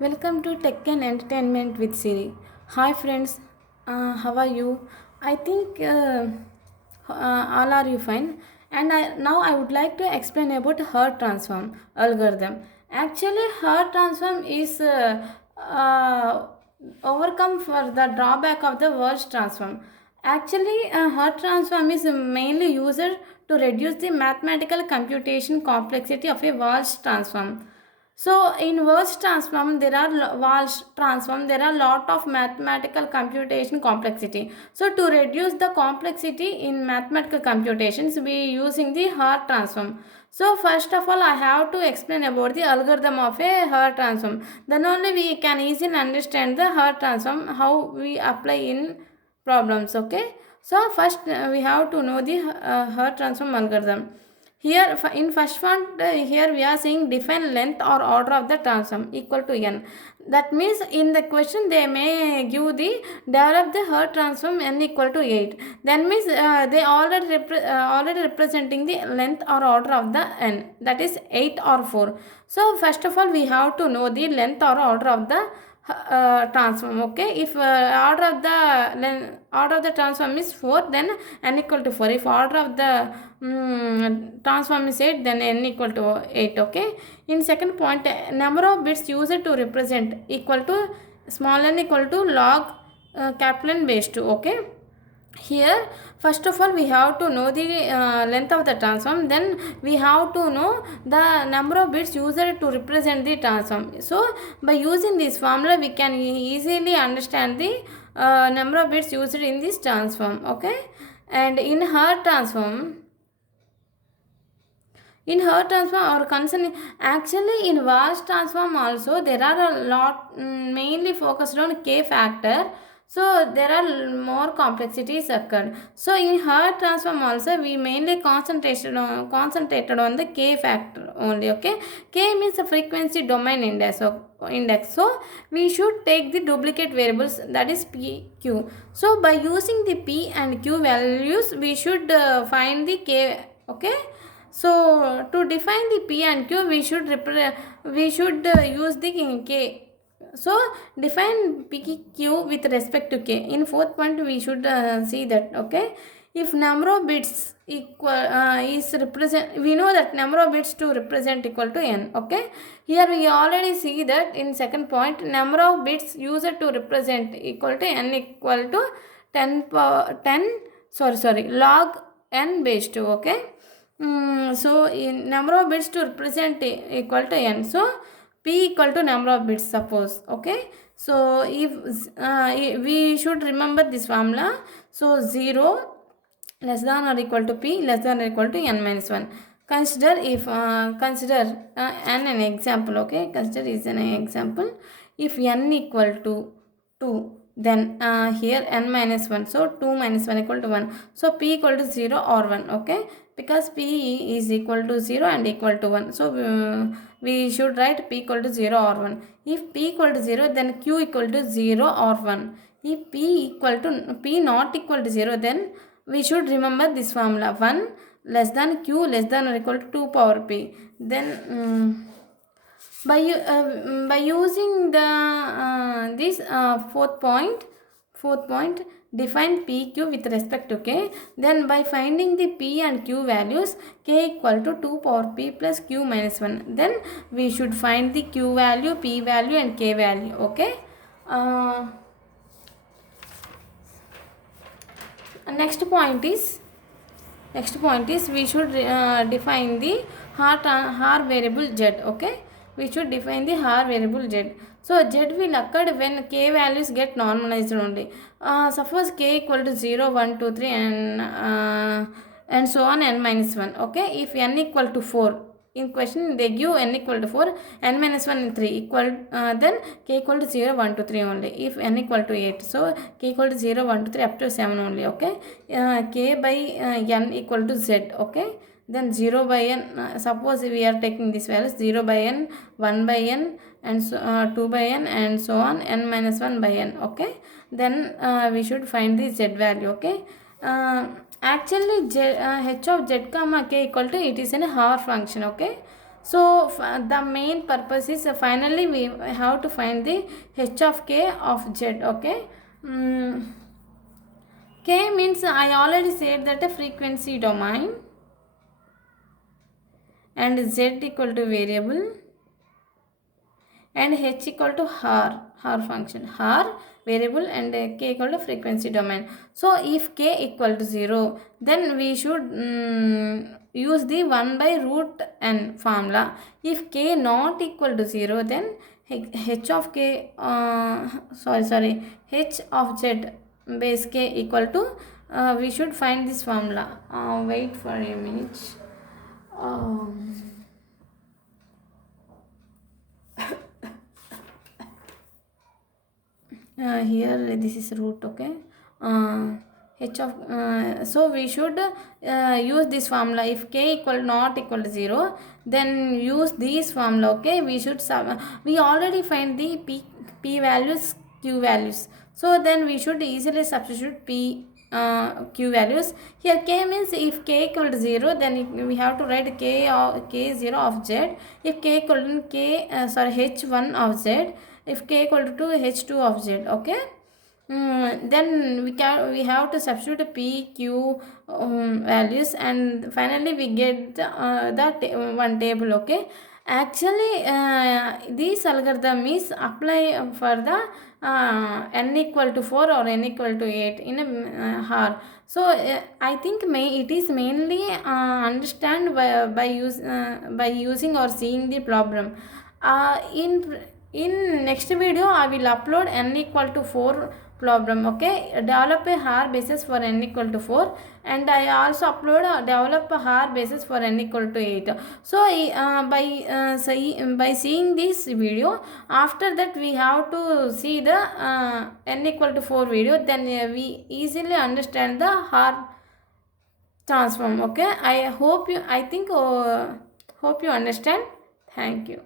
Welcome to Tech and Entertainment with Siri. Hi friends, how are you? I think all are you fine. And now I would like to explain about Herd transform algorithm. Actually, Herd transform is overcome for the drawback of the Verge transform. Actually, Herd transform is mainly used to reduce the mathematical computation complexity of a Walsh transform. So in Walsh transform, there are lot of mathematical computation complexity. So to reduce the complexity in mathematical computations, we using the Hart transform. So first of all, I have to explain about the algorithm of a Hart transform. Then only we can easily understand the Hart transform how we apply in problems. Okay. So first we have to know the Hart transform algorithm. Here in first one, here we are saying define length or order of the transform equal to n. That means in the question they may give the develop the Herd transform n equal to 8. That means they already representing the length or order of the n, that is 8 or 4. So first of all we have to know the length or order of the transform. Okay, if order of the transform is 4, then n equal to 4. If order of the transform is 8, then n equal to 8. Okay, in second point, number of bits used to represent equal to small n equal to log capital N base 2. Okay, here first of all we have to know the length of the transform, then we have to know the number of bits used to represent the transform. So by using this formula we can easily understand the number of bits used in this transform. Okay, and in her transform or concern, actually in vast transform also there are a lot, mainly focused on k factor, so there are more complexities occurred. So in her transform also we mainly concentrated on the k factor only. Okay, k means the frequency domain index, so we should take the duplicate variables, that is p q. So by using the p and q values we should find the k. Okay, so to define the p and q, we should use the k. So define p q with respect to k. In fourth point, we should see that. Okay, if number of bits is represent, we know that number of bits to represent equal to n. Okay, here we already see that in second point, number of bits used to represent equal to n equal to 10 sorry log n base 2. Okay, so in number of bits to represent equal to n, so p equal to number of bits, suppose. Okay, so if we should remember this formula, so 0 less than or equal to p less than or equal to n minus 1. Consider an example. Okay, consider is an example. If n equal to 2, then here n minus 1, so 2 minus 1 equal to 1, so p equal to 0 or 1. Okay, because p is equal to 0 and equal to 1, so we should write p equal to 0 or 1. If p equal to 0, then q equal to 0 or 1. If p not equal to 0, then we should remember this formula: 1 less than q less than or equal to 2 power p. Then by using the this fourth point, define pq with respect to k. Then by finding the p and q values, k equal to 2 power p plus q minus 1, then we should find the q value, p value and k value. Okay, next point is we should define the har variable z. Okay, we should define the har variable z. So z will occur when k values get normalized only. Suppose k equal to 0, 1, 2, 3 and so on n minus 1. Okay, if n equal to 4, in question they give n equal to 4, n minus 1 and 3 equal, then k equal to 0, 1, 2, 3 only. If n equal to 8, so k equal to 0, 1, 2, 3 up to 7 only. Okay, k by n equal to z. Okay, then 0 by n, suppose we are taking this values 0 by n, 1 by n and so, 2 by n and so on, n minus 1 by n. Okay, then we should find the z value. Okay, actually h of z comma k equal to, it is in a Haar function. Okay, So the main purpose is finally we have to find the h of k of z. Okay. mm, K means I already said that a frequency domain, and z equal to variable, and h equal to her function, her variable, and k equal to frequency domain. So if k equal to 0, then we should use the 1 by root n formula. If k not equal to 0, then h of k h of z base k equal to we should find this formula. Wait for a minute. um, Here this is root. Okay. H of so we should use this formula. If k equal not equal to 0, then use this formula. Okay, we should we already find the p values, q values, so then we should easily substitute p q values. Here k means if k equal to 0, then we have to write k0 of z. If k equal to h1 of z, if k equal to h2 of z. Okay. Then we have to substitute p q values, and finally we get one table. Okay. Actually this algorithm is apply for the n equal to 4 or n equal to 8 in a hour. So I think it is mainly understand by using or seeing the problem. In next video I will upload n equal to 4 problem. Okay, develop a hard basis for n equal to 4, and I also upload develop a hard basis for n equal to 8. So by seeing this video, after that we have to see the n equal to 4 video, then we easily understand the hard transform. Okay, I hope you understand. Thank you.